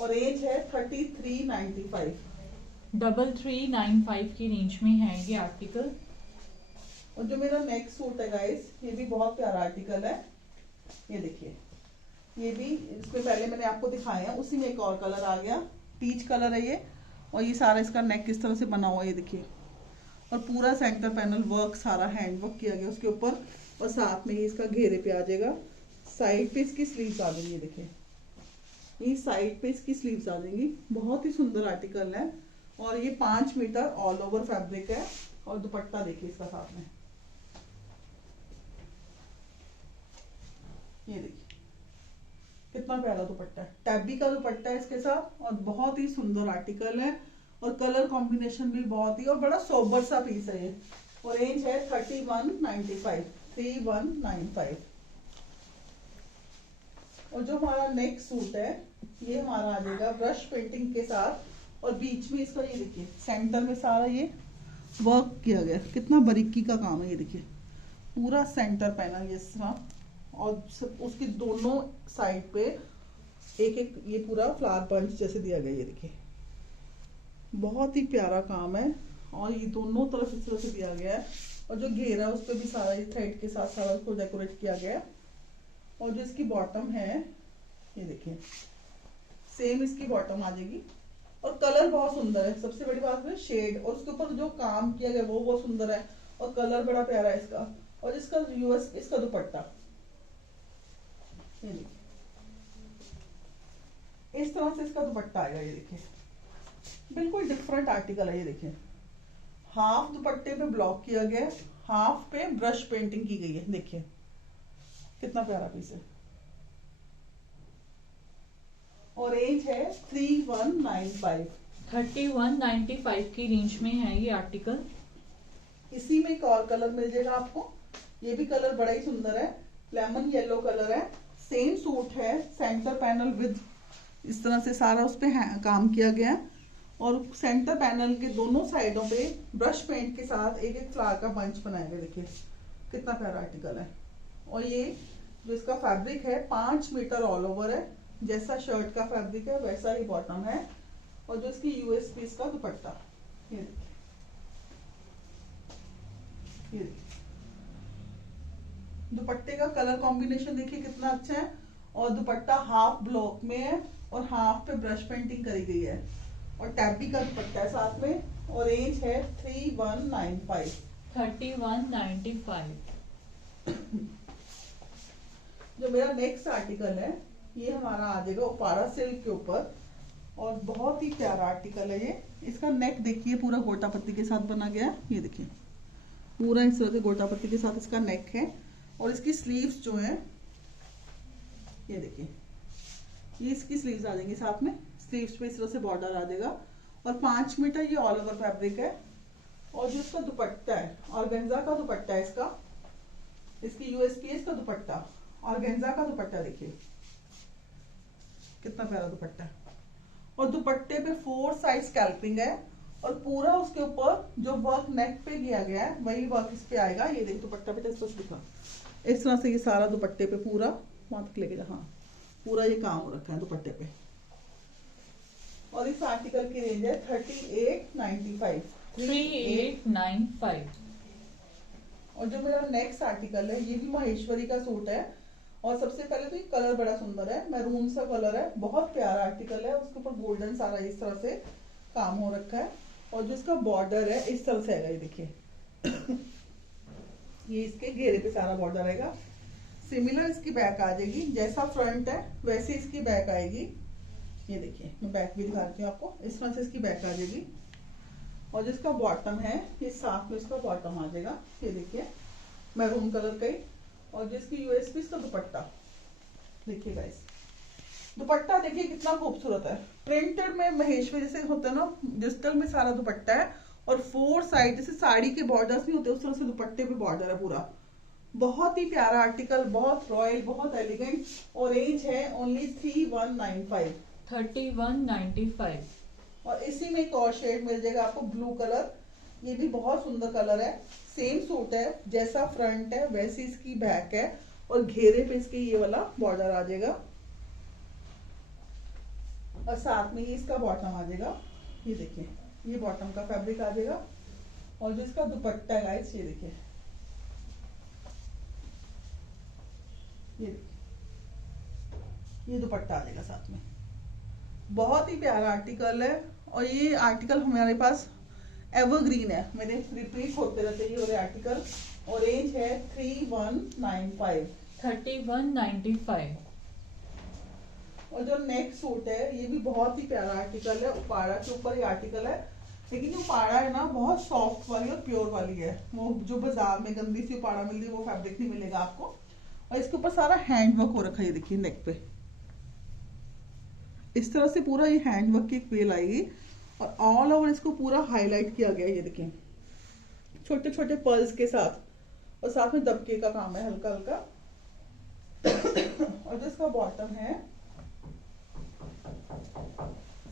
और रेंज है 3395। 3395 की रेंज में है ये आर्टिकल। और जो मेरा नेक्स्ट सूट है गाइस, ये भी बहुत प्यारा आर्टिकल है। ये देखिए, ये भी इसमें पहले मैंने आपको दिखाया है, उसी में एक और कलर आ गया, पीच कलर है ये। और ये सारा इसका नेक किस तरह से बना हुआ है ये देखिए। और पूरा सेंटर पैनल वर्क, सारा हैंड वर्क किया गया उसके ऊपर। और साथ में ये इसका घेरे पे आ जाएगा। साइड पे इसकी स्लीव्स आ जाएंगी, देखिए ये साइड पे इसकी स्लीव्स आ जाएंगी। बहुत ही सुंदर आर्टिकल है। और ये 5 मीटर ऑल ओवर फैब्रिक है। और दुपट्टा देखिए इसका साथ में, ये देखिए कितना प्यारा दुपट्टा है, टैबी का दुपट्टा है इसके साथ। और बहुत ही सुंदर आर्टिकल है। और कलर कॉम्बिनेशन भी बहुत ही, और बड़ा सोबर सा पीस है ये। और रेंज है 3195। 3195। और जो हमारा नेक्स्ट सूट है, ये हमारा आ जाएगा ब्रश पेंटिंग के साथ। और बीच में इसका ये देखिए सेंटर में सारा ये वर्क किया गया, कितना बारीकी का काम है ये देखिए। पूरा सेंटर पैनल ये तरह। और उसके दोनों साइड पे एक एक ये पूरा फ्लावर पंच जैसे दिया गया, ये देखिए बहुत ही प्यारा काम है। और ये दोनों तरफ इस तरह से दिया गया है। और जो घेरा है उस पर भी सारा ये थ्रेड के साथ सारा उसको डेकोरेट किया गया है। और जो इसकी बॉटम है ये देखिए, सेम इसकी बॉटम आ जाएगी। और कलर बहुत सुंदर है, सबसे बड़ी बात है शेड। और उसके ऊपर जो काम किया गया वो बहुत सुंदर है। और कलर बड़ा प्यारा है इसका। और इसका यूएस इसका दुपट्टा ये देखिए, इस तरह से इसका दुपट्टा आएगा, ये देखिए बिल्कुल डिफरेंट आर्टिकल है। ये देखिए हाफ दुपट्टे पे ब्लॉक किया गया है, हाफ पे ब्रश पेंटिंग की गई है, देखिए कितना प्यारा पीस है। और रेंज है 3195। 3195 की रेंज में है ये आर्टिकल। इसी में एक और कलर मिल जाएगा आपको, ये भी कलर बड़ा ही सुंदर है, लेमन येलो कलर है। सेम सूट है, सेंटर पैनल विद इस तरह से सारा उस पे काम किया गया है। और सेंटर पैनल के दोनों साइडों पे ब्रश पेंट के साथ एक एक फ्लावर का बंच बनाया गया, देखिए कितना प्यारा आर्टिकल है। और ये जो इसका फैब्रिक है 5 मीटर ऑल ओवर है, जैसा शर्ट का फैब्रिक है वैसा ही बॉटम है। और जो इसकी यूएस पीस का दुपट्टा, ये देखिए, ये देखिए दुपट्टे का कलर कॉम्बिनेशन देखिए कितना अच्छा है। और दुपट्टा हाफ ब्लॉक में है और हाफ पे ब्रश पेंटिंग करी गई है। और टैबी का दुपट्टा है साथ में। और रेंज है 3195। 3195। जो मेरा नेक्स्ट आर्टिकल है, ये हमारा आ जाएगा उपाड़ा सिल्क के ऊपर। और बहुत ही प्यारा आर्टिकल है ये। इसका नेक देखिए पूरा गोटा पत्ती के साथ बना गया, ये देखिए पूरा इस तरह से गोटा पत्ती के साथ इसका नेक है। और इसकी स्लीव्स जो है ये देखिए, ये इसकी स्लीव्स आ जाएंगी साथ में। स्लीव्स पे इस तरह से बॉर्डर आ जाएगा। और 5 मीटर ये ऑल ओवर फैब्रिक है। और जो इसका दुपट्टा है, ऑर्गेन्जा का दुपट्टा है इसका। इसकी यूएसपीएस का दुपट्टा, ऑर्गेन्जा का दुपट्टा देखिए कितना प्यारा दुपट्टा है। और दुपट्टे पे 4 साइड स्कैल्पिंग है। और पूरा उसके ऊपर जो वर्क नेक पे किया गया है वही वर्क इस पे आएगा। ये देखिए दुपट्टा पे टेस्ट दिखा, इस तरह से ये सारा दुपट्टे पे पूरा वहां तक लेके जा, हाँ पूरा ये काम हो रखा है दुपट्टे पे। और इस आर्टिकल की रेंज है 3895। 3895। और जो मेरा नेक्स्ट आर्टिकल है, ये भी माहेश्वरी का सूट है। और सबसे पहले तो ये कलर बड़ा सुंदर है, मैरून सा कलर है, बहुत प्यारा आर्टिकल है। उसके ऊपर गोल्डन सारा इस तरह से काम हो रखा है। और जो इसका बॉर्डर है इस तरह से आएगा, ये देखिए ये इसके घेरे पे सारा बॉर्डर आएगा। सिमिलर इसकी बैक आ जाएगी, जैसा फ्रंट है वैसे इसकी बैक आएगी। ये देखिए मैं बैक भी दिखा रही हूँ आपको, इस तरह से इसकी बैक आ जाएगी। और जिसका बॉटम है ये साथ में इसका बॉटम आ जाएगा, ये देखिए मैरून कलर का ही। और जिसकी यूएसपी इसका दुपट्टा, देखिए गाइस, दुपट्टा देखिए कितना खूबसूरत है। प्रिंटेड में महेश्वरी जैसे होता है ना, डिजिटल में सारा दुपट्टा है, और 4 साइड जैसे साड़ी के बॉर्डर्स नहीं होते उस तरह से दुपट्टे पे बॉर्डर है पूरा। बहुत ही प्यारा आर्टिकल, बहुत रॉयल, बहुत एलिगेंट, और रेंज है ओनली 3195। 3195। और इसी में एक और शेड मिल जाएगा आपको, ब्लू कलर। ये भी बहुत सुंदर कलर है। सेम सूट है, जैसा फ्रंट है वैसी इसकी बैक है, और घेरे पे इसके ये वाला बॉर्डर आ जाएगा, और साथ में ही इसका बॉटम आ जाएगा। ये देखिए, ये बॉटम का फैब्रिक आ जाएगा, और जो इसका दुपट्टा है गाइस, ये देखिए, ये दुपट्टा आ जाएगा साथ में। बहुत ही प्यारा आर्टिकल है, और ये आर्टिकल हमारे पास एवरग्रीन है, मेरे रिपीट होते रहते हैं ये वाले आर्टिकल। और रेंज है 3195। 3195। और जो नेक्स्ट सूट है ये भी बहुत ही प्यारा आर्टिकल है, उपाड़ा के ऊपर ये आर्टिकल है, लेकिन जो उपाड़ा है ना बहुत सॉफ्ट वाली और प्योर वाली है। वो जो बाजार में गंदी सी उपाड़ा मिलती है वो फैब्रिक नहीं मिलेगा आपको। और इसके ऊपर सारा हैंड वर्क हो रखा है, ये देखिए नेक पे इस तरह से पूरा ये हैंड वर्क की क्वेल आएगी, और ऑल ओवर इसको पूरा हाईलाइट किया गया है, ये देखिए छोटे छोटे पर्ल्स के साथ, और साथ में दबके का काम है हल्का हल्का। और जो इसका बॉटम है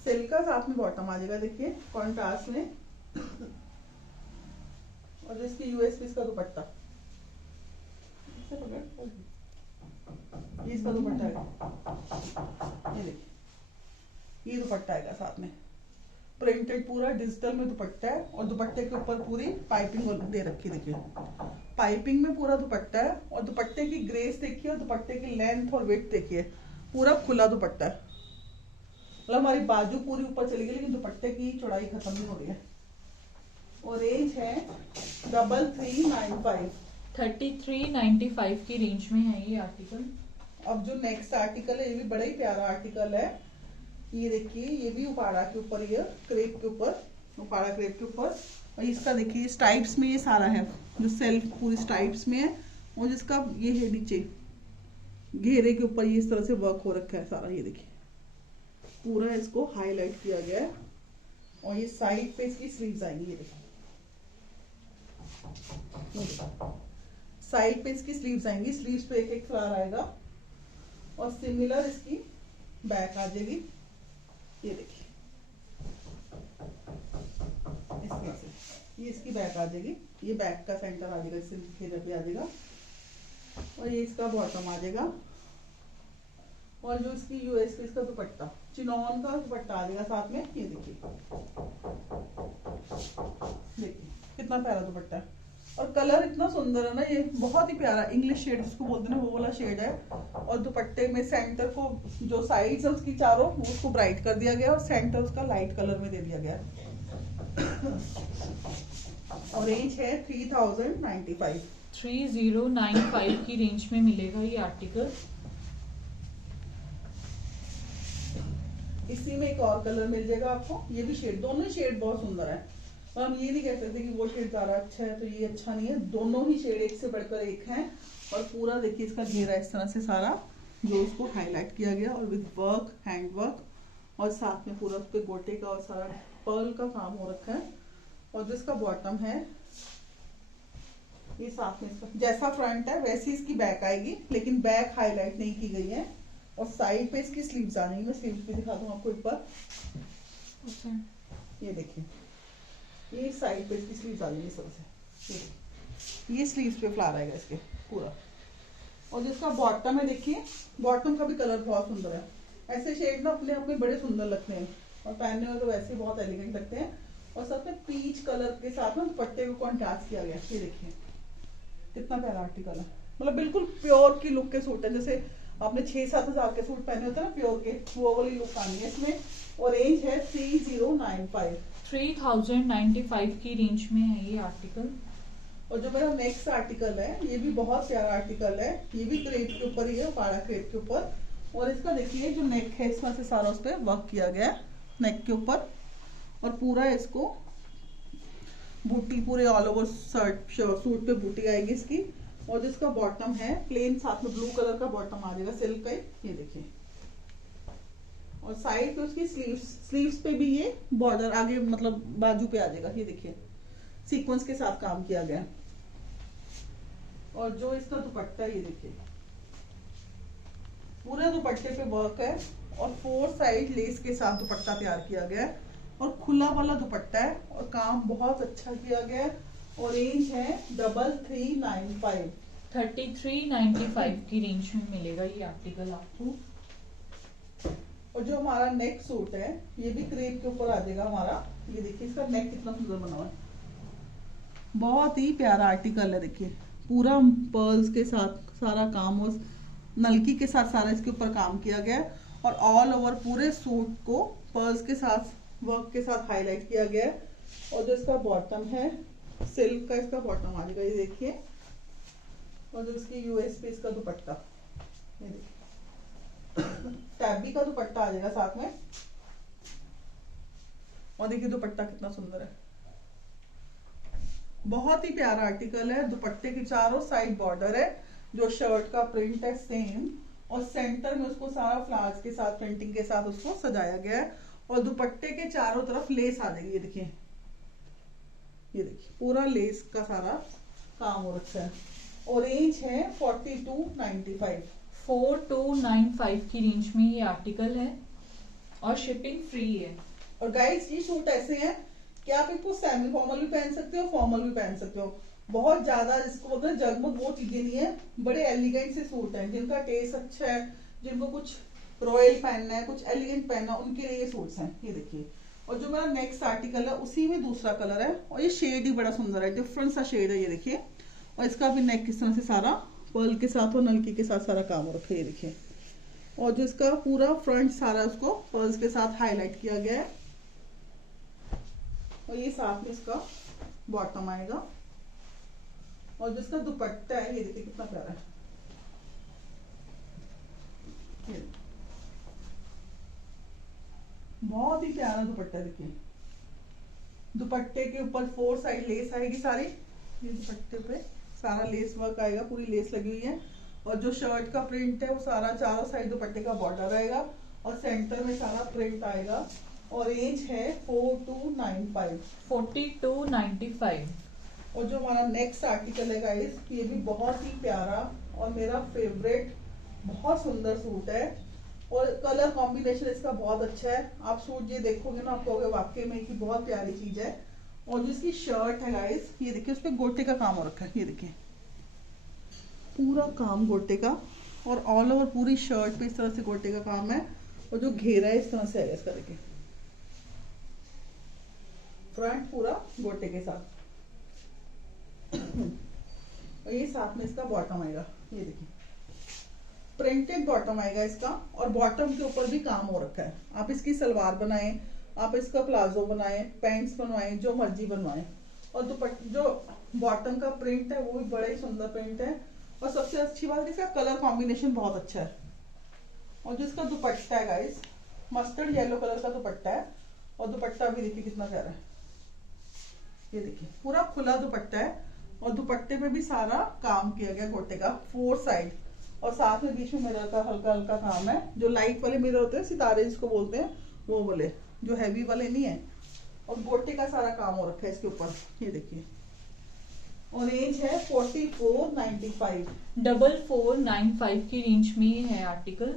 सिल्क का, साथ में बॉटम आ जाएगा देखिए कॉन्ट्रास्ट में। और जो इसकी यूएसपी इसका दुपट्टा, ये इसका दुपट्टा है, ये देखिए ये दुपट्टा आएगा साथ में, प्रिंटेड पूरा डिजिटल में दुपट्टा है, और दुपट्टे के ऊपर पूरी पाइपिंग दे रखी है, देखिए पाइपिंग में पूरा दुपट्टा है। और दुपट्टे की ग्रेस देखिए, और दुपट्टे की लेंथ और वेट देखिए, पूरा खुला दुपट्टा है, मतलब हमारी बाजू पूरी ऊपर चली गई लेकिन दुपट्टे की चौड़ाई खत्म नहीं हो रही है। और रेंज है 3395। 3395 की रेंज में है ये आर्टिकल। अब जो नेक्स्ट आर्टिकल है ये भी बड़ा ही प्यारा आर्टिकल है, ये देखिए ये भी उपाड़ा के ऊपर, ये क्रेप के ऊपर, उपाड़ा क्रेप के ऊपर। और इसका देखिए स्ट्राइप्स में ये सारा है, जो सेल्फ पूरी स्ट्राइप्स में है, और जिसका ये है नीचे घेरे के ऊपर ये इस तरह से वर्क हो रखा है सारा, ये देखिए पूरा इसको हाईलाइट किया गया है। और ये साइड पे इसकी स्लीव्स आएंगी, ये देखिए साइड पे इसकी स्लीव्स आएंगी, स्लीव्स पे एक एक फ्लावर आएगा, और सिमिलर इसकी बैक आ जाएगी, ये देखिए इस तरह से ये इसकी बैक आ जाएगी, ये बैक का सेंटर आ जाएगा, इससे घेरे पे आ जाएगा, और ये इसका बॉटम आ जाएगा। और जो इसकी यूएसपी इसका दुपट्टा, चिनॉन का दुपट्टा आ जाएगा साथ में, ये देखिए कितना प्यारा दुपट्टा है, और कलर इतना सुंदर है ना, ये बहुत ही प्यारा इंग्लिश शेड जिसको बोलते हैं वो वाला शेड है। और दुपट्टे में सेंटर को जो साइड्स है उसकी चारों उसको ब्राइट कर दिया गया, और सेंटर उसका लाइट कलर में दे दिया गया। और रेंज है 3095। 3095 की रेंज में मिलेगा ये आर्टिकल। इसी में एक और कलर मिल जाएगा आपको, ये भी शेड, दोनों ही शेड बहुत सुंदर है, और हम ये नहीं कह सकते कि वो शेड ज्यादा अच्छा है तो ये अच्छा नहीं है, दोनों ही शेड एक से बढ़कर एक हैं। और पूरा देखिए इसका घेरा इस तरह से सारा जो उसको हाईलाइट किया गया, और विद वर्क, हैंड वर्क, और साथ में पूरा उस पे गोटे का और सारा पर्ल का काम हो रखा है। और जो इसका बॉटम है ये साथ में इसका जैसा फ्रंट है वैसी इसकी बैक आएगी, लेकिन बैक हाईलाइट नहीं की गई है। और साइड पे इसकी स्लीव्स आ जाएंगी, मैं स्लीव्स भी दिखा दूँ आपको एक बार। ये देखिए ये साइड पे इसकी स्लीव्स आ जाएंगी सबसे, ये स्लीव्स पे फ्लावर आएगा इसके पूरा। और जिसका बॉटम है देखिए, बॉटम का भी कलर बहुत सुंदर है, ऐसे शेड ना अपने आप में बड़े सुंदर लगते हैं, और पहनने में तो वैसे बहुत एलिगेंट लगते हैं। और साथ में पीच कलर के साथ ना दुपट्टे को कॉन्ट्रास्ट किया गया, ये देखिए कितना प्यारा आर्टिकल है, मतलब बिल्कुल प्योर की लुक के सूट है, जैसे आपने 6-7 हजार के सूट पहने होते हैं ना प्योर के, वो वाली लुक आनी है इसमें। और रेंज है 3095। 3095 की रेंज में है ये आर्टिकल। और जो मेरा नेक्स्ट आर्टिकल है ये भी बहुत प्यारा आर्टिकल है, ये भी क्रेप के ऊपर ही है, पाड़ा क्रेप के ऊपर। और इसका देखिए जो नेक है इसमें से सारा उस पर वर्क किया गया है नेक के ऊपर, और पूरा इसको बूटी पूरे ऑल ओवर शर्ट सूट पे बूटी आएगी इसकी। और जिसका बॉटम है प्लेन, साथ में ब्लू कलर का बॉटम आ जाएगा सिल्क का, ये देखिए। और साइड पे उसकी स्लीव्स पे भी ये बॉर्डर आगे मतलब बाजू पे आ जाएगा, ये देखिए सीक्वेंस के साथ काम किया गया। और जो इसका दुपट्टा है ये देखिए, पूरे दुपट्टे पे वर्क है और 4 साइड लेस के साथ दुपट्टा तैयार किया गया है और खुला वाला दुपट्टा है और काम बहुत अच्छा किया गया है। और रेंज है 3395। 3395 की रेंज में मिलेगा ये आर्टिकल आपको। और जो हमारा नेक सूट है ये भी क्रेप के ऊपर आ जाएगा हमारा, ये देखिए इसका नेक कितना सुंदर बना हुआ है, बहुत ही प्यारा आर्टिकल है। देखिए पूरा पर्ल्स के साथ सारा काम और नलकी के साथ सारा इसके ऊपर काम किया गया है और ऑल ओवर पूरे सूट को पर्ल्स के साथ वर्क के साथ हाईलाइट किया गया है। और जो इसका बॉटम है सिल्क का इसका बॉटम आ जाएगा, ये देखिए। और जो इसकी यूएस पे इसका दुपट्टा, ये देखिए टैबी का दुपट्टा आ जाएगा साथ में। और देखिए दुपट्टा कितना सुंदर है, बहुत ही प्यारा आर्टिकल है। दुपट्टे की चारों साइड बॉर्डर है, जो शर्ट का प्रिंट है सेम, और सेंटर में उसको सारा फ्लावर्स के साथ प्रिंटिंग के साथ उसको सजाया गया है। और दुपट्टे के चारों तरफ लेस आ जाएगी, ये देखिए, ये देखिए पूरा लेस का सारा काम हो रखा है। और रेंज है 4295। 4295 की रेंज में ये आर्टिकल है और शिपिंग फ्री है। और गाइस ये सूट ऐसे हैं कि आप इनको सेमी फॉर्मल भी पहन सकते हो, फॉर्मल भी पहन सकते हो। बहुत ज्यादा इसको मतलब जगमग वो चीजें नहीं है, बड़े एलिगेंट से सूट हैं। जिनका टेस्ट अच्छा है, जिनको कुछ रॉयल पहनना है, कुछ एलिगेंट पहनना है, उनके लिए ये सूट्स हैं, ये देखिए। और जो मेरा नेक्स्ट आर्टिकल है उसी में दूसरा कलर है और ये शेड ही बड़ा सुंदर है, डिफरेंट सा शेड है, ये देखिए। और इसका भी नेक किस तरह से सारा पर्ल के साथ और नलकी के साथ सारा काम हो रखा है, ये देखिए। और जो इसका पूरा फ्रंट सारा उसको पर्ल्स के साथ हाईलाइट किया गया है। और ये साथ में इसका बॉटम आएगा। और जिसका दुपट्टा है ये देखिए कितना प्यारा है, बहुत ही प्यारा दुपट्टा। देखिए दुपट्टे के ऊपर 4 साइड लेस आएगी सारी, ये दुपट्टे पे सारा लेस वर्क आएगा, पूरी लेस लगी हुई है। और जो शर्ट का प्रिंट है वो सारा चारों साइड दुपट्टे का बॉर्डर रहेगा और सेंटर में सारा प्रिंट आएगा। और रेंज है 4295। 4295। और जो हमारा नेक्स्ट आर्टिकल है गाइस, ये भी बहुत ही प्यारा और मेरा फेवरेट, बहुत सुंदर सूट है। और कलर कॉम्बिनेशन इसका बहुत अच्छा है। आप सूट ये देखोगे ना आप कहोगे वाकई में कि बहुत प्यारी चीज है। और जो इसकी शर्ट है गाइस, ये देखिए उस पे गोटे का काम हो रखा है, ये देखिए पूरा काम गोटे का। और ऑल ओवर पूरी शर्ट पे इस तरह से गोटे का काम है। और जो घेरा है इस तरह से है इसका, देखिए फ्रंट पूरा गोटे के साथ। और ये साथ में इसका बॉटम आएगा, ये देखिए प्रिंटेड बॉटम आएगा इसका। और बॉटम के ऊपर भी काम हो रखा है। आप इसकी सलवार बनाएं, आप इसका प्लाजो बनाएं, पैंट्स बनवाएं, जो मर्जी बनवाएं। और जो बॉटम का प्रिंट है वो भी बड़ा ही सुंदर प्रिंट है। और सबसे अच्छी बात है इसका कलर कॉम्बिनेशन बहुत अच्छा है। और जो इसका दुपट्टा है गाइस, मस्टर्ड येलो कलर का दुपट्टा है। और दुपट्टा भी देखिए कितना प्यारा है, ये देखिए पूरा खुला दुपट्टा है। और दुपट्टे पे भी सारा काम किया गया गोटे का 4 साइड। और साथ में बीच में मिरर का हल्का हल्का काम है, जो लाइट वाले मिरर होते हैं, सितारे जिसको बोलते हैं, वो वाले, जो हैवी वाले नहीं है। और गोटे का सारा काम हो रखा है इसके ऊपर, ये देखिए। और रेंज है 4495। 4495 की रेंज में ये है आर्टिकल।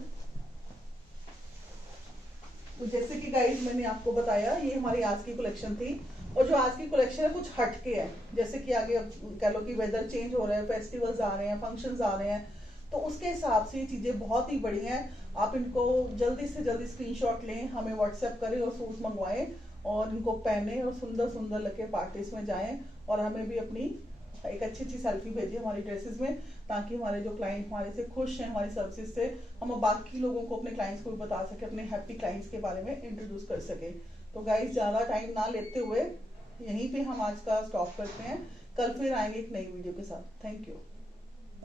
तो जैसे कि गाइस मैंने आपको बताया, ये हमारी आज की कलेक्शन थी। और जो आज की कलेक्शन है कुछ हटके है, जैसे कि आगे कह लो कि वेदर चेंज हो रहा है, फेस्टिवल्स आ रहे हैं, फंक्शंस आ रहे हैं, तो उसके हिसाब से ये चीजें बहुत ही बड़ी हैं। आप इनको जल्दी से जल्दी स्क्रीनशॉट लें, हमें व्हाट्सएप करें और सूट मंगवाएं और इनको पहने और सुंदर सुंदर लगे पार्टीज में जाएं। और हमें भी अपनी एक अच्छी अच्छी सेल्फी भेजें हमारी ड्रेसेस में, ताकि हमारे जो क्लाइंट हमारे से खुश हैं हमारी सर्विसेज से, हम बाकी लोगों को अपने क्लाइंट्स को भी बता सके, अपने हैप्पी क्लाइंट्स के बारे में इंट्रोड्यूस कर सके। तो गाइस ज्यादा टाइम ना लेते हुए यहीं पे हम आज का स्टॉप करते हैं। कल फिर आएंगे एक नई वीडियो के साथ। Thank you.